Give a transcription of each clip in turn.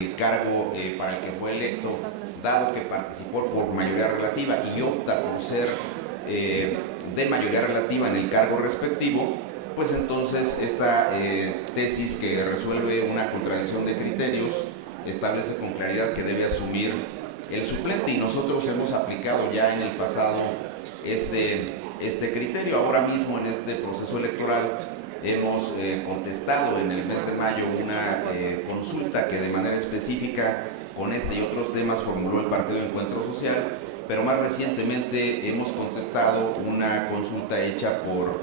el cargo para el que fue electo, dado que participó por mayoría relativa y opta por ser de mayoría relativa en el cargo respectivo, pues entonces esta tesis que resuelve una contradicción de criterios establece con claridad que debe asumir el suplente, y nosotros hemos aplicado ya en el pasado este criterio. Ahora mismo en este proceso electoral hemos contestado en el mes de mayo una consulta que de manera específica con este y otros temas formuló el Partido Encuentro Social, pero más recientemente hemos contestado una consulta hecha por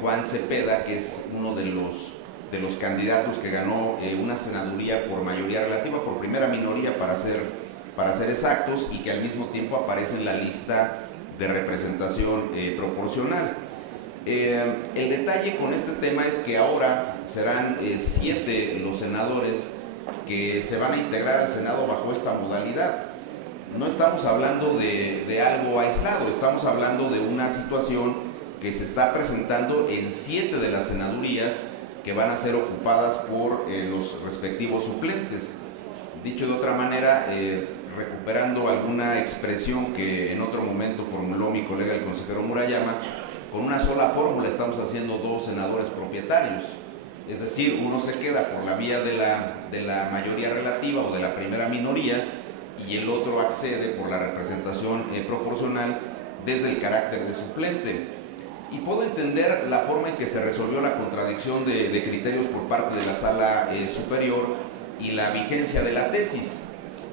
Juan Cepeda, que es uno de los candidatos que ganó una senaduría por mayoría relativa, por primera minoría para ser exactos, y que al mismo tiempo aparece en la lista de representación proporcional. El detalle con este tema es que ahora serán 7 los senadores que se van a integrar al Senado bajo esta modalidad. No estamos hablando de algo aislado, estamos hablando de una situación que se está presentando en 7 de las senadurías que van a ser ocupadas por los respectivos suplentes. Dicho de otra manera, recuperando alguna expresión que en otro momento formuló mi colega el consejero Murayama, con una sola fórmula estamos haciendo 2 senadores propietarios, es decir, uno se queda por la vía de la mayoría relativa o de la primera minoría, y el otro accede por la representación proporcional desde el carácter de suplente. Y puedo entender la forma en que se resolvió la contradicción de criterios por parte de la Sala Superior y la vigencia de la tesis.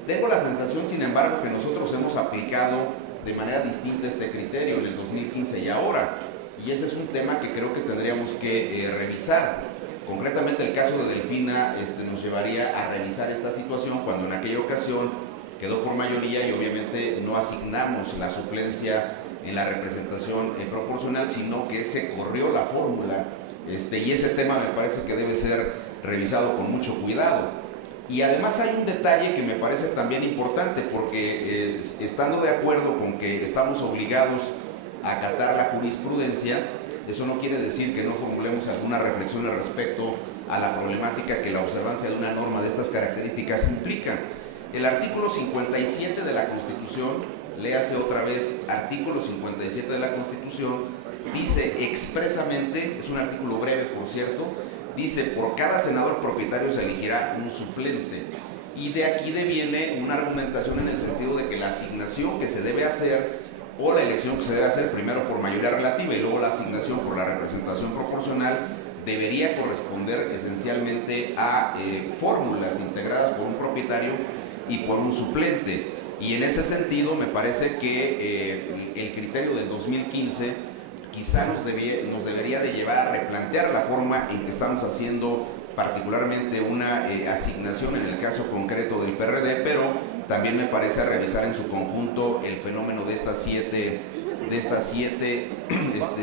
Tengo la sensación, sin embargo, que nosotros hemos aplicado de manera distinta este criterio en el 2015 y ahora, y ese es un tema que creo que tendríamos que revisar. Concretamente el caso de Delfina nos llevaría a revisar esta situación cuando en aquella ocasión quedó por mayoría y obviamente no asignamos la suplencia en la representación proporcional, sino que se corrió la fórmula, y ese tema me parece que debe ser revisado con mucho cuidado. Y además hay un detalle que me parece también importante, porque estando de acuerdo con que estamos obligados a acatar la jurisprudencia, eso no quiere decir que no formulemos alguna reflexión al respecto a la problemática que la observancia de una norma de estas características implica. El artículo 57 de la Constitución, léase otra vez, artículo 57 de la Constitución, dice expresamente, es un artículo breve por cierto, dice: por cada senador propietario se elegirá un suplente. Y de aquí deviene una argumentación en el sentido de que la asignación que se debe hacer, o la elección que se debe hacer primero por mayoría relativa y luego la asignación por la representación proporcional, debería corresponder esencialmente a fórmulas integradas por un propietario y por un suplente. Y en ese sentido me parece que el criterio del 2015 quizá nos debería de llevar a replantear la forma en que estamos haciendo particularmente una asignación en el caso concreto del PRD, pero también me parece a revisar en su conjunto el fenómeno de estas siete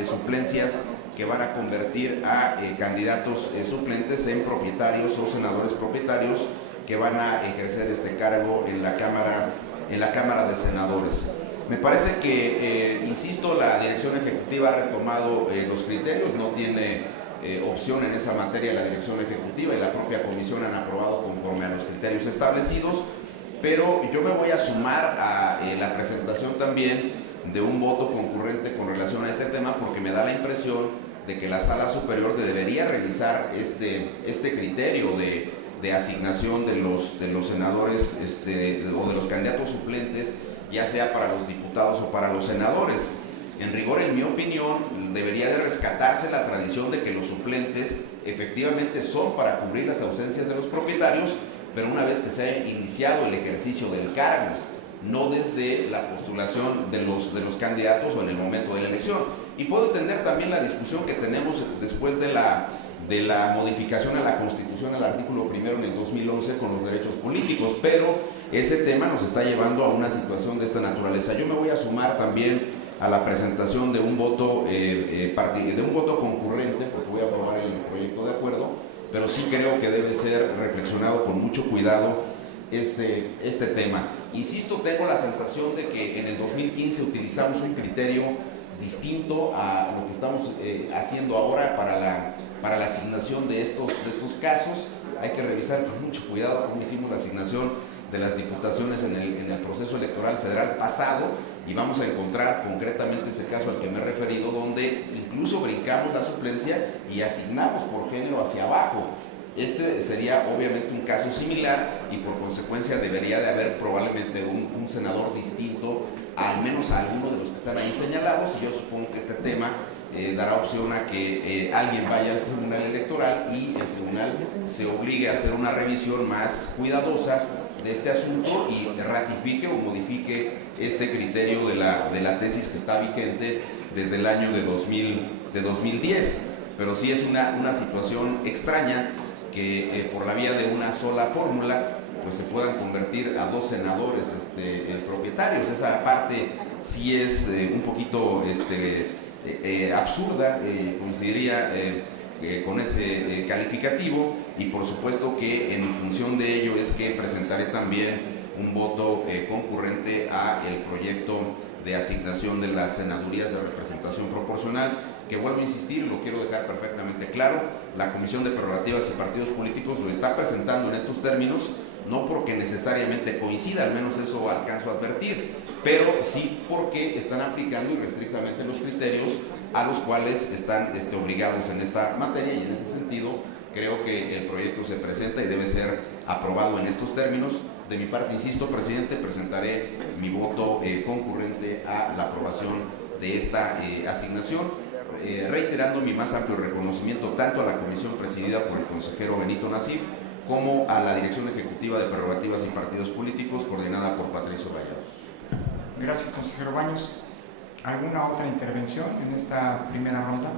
suplencias que van a convertir a candidatos suplentes en propietarios o senadores propietarios que van a ejercer este cargo en la Cámara de Senadores. Me parece que, insisto, la dirección ejecutiva ha retomado los criterios, no tiene opción en esa materia la dirección ejecutiva y la propia comisión han aprobado conforme a los criterios establecidos, pero yo me voy a sumar a la presentación también de un voto concurrente con relación a este tema, porque me da la impresión de que la Sala Superior debería revisar este criterio de asignación de los senadores o de los candidatos suplentes, ya sea para los diputados o para los senadores. En rigor, en mi opinión, debería de rescatarse la tradición de que los suplentes efectivamente son para cubrir las ausencias de los propietarios, pero una vez que se ha iniciado el ejercicio del cargo, no desde la postulación de los candidatos o en el momento de la elección. Y puedo entender también la discusión que tenemos después de la modificación a la Constitución al artículo primero en el 2011 con los derechos políticos, pero ese tema nos está llevando a una situación de esta naturaleza. Yo me voy a sumar también a la presentación de un voto concurrente, porque voy a aprobar el proyecto de acuerdo, pero sí creo que debe ser reflexionado con mucho cuidado este tema. Insisto, tengo la sensación de que en el 2015 utilizamos un criterio distinto a lo que estamos haciendo ahora para la asignación de estos casos, hay que revisar con mucho cuidado cómo hicimos la asignación de las diputaciones en el proceso electoral federal pasado, y vamos a encontrar concretamente ese caso al que me he referido, donde incluso brincamos la suplencia y asignamos por género hacia abajo. Este sería obviamente un caso similar y por consecuencia debería de haber probablemente un senador distinto, al menos a alguno de los que están ahí señalados, y yo supongo que este tema dará opción a que alguien vaya al Tribunal Electoral y el Tribunal se obligue a hacer una revisión más cuidadosa de este asunto y ratifique o modifique este criterio de la tesis que está vigente desde el año de 2010. Pero sí es una situación extraña que por la vía de una sola fórmula pues se puedan convertir a dos senadores propietarios. Esa parte sí es un poquito absurda, coincidiría con ese calificativo, y por supuesto que en función de ello es que presentaré también un voto concurrente a el proyecto de asignación de las senadurías de representación proporcional, que vuelvo a insistir, lo quiero dejar perfectamente claro, la Comisión de Prerrogativas y Partidos Políticos lo está presentando en estos términos, no porque necesariamente coincida, al menos eso alcanzo a advertir, pero sí porque están aplicando irrestrictamente los criterios a los cuales están obligados en esta materia, y en ese sentido creo que el proyecto se presenta y debe ser aprobado en estos términos. De mi parte, insisto, presidente, presentaré mi voto concurrente a la aprobación de esta asignación, reiterando mi más amplio reconocimiento tanto a la comisión presidida por el consejero Benito Nasif como a la Dirección Ejecutiva de Prerrogativas y Partidos Políticos, coordinada por Patricio Vallados. Gracias, consejero Baños. ¿Alguna otra intervención en esta primera ronda?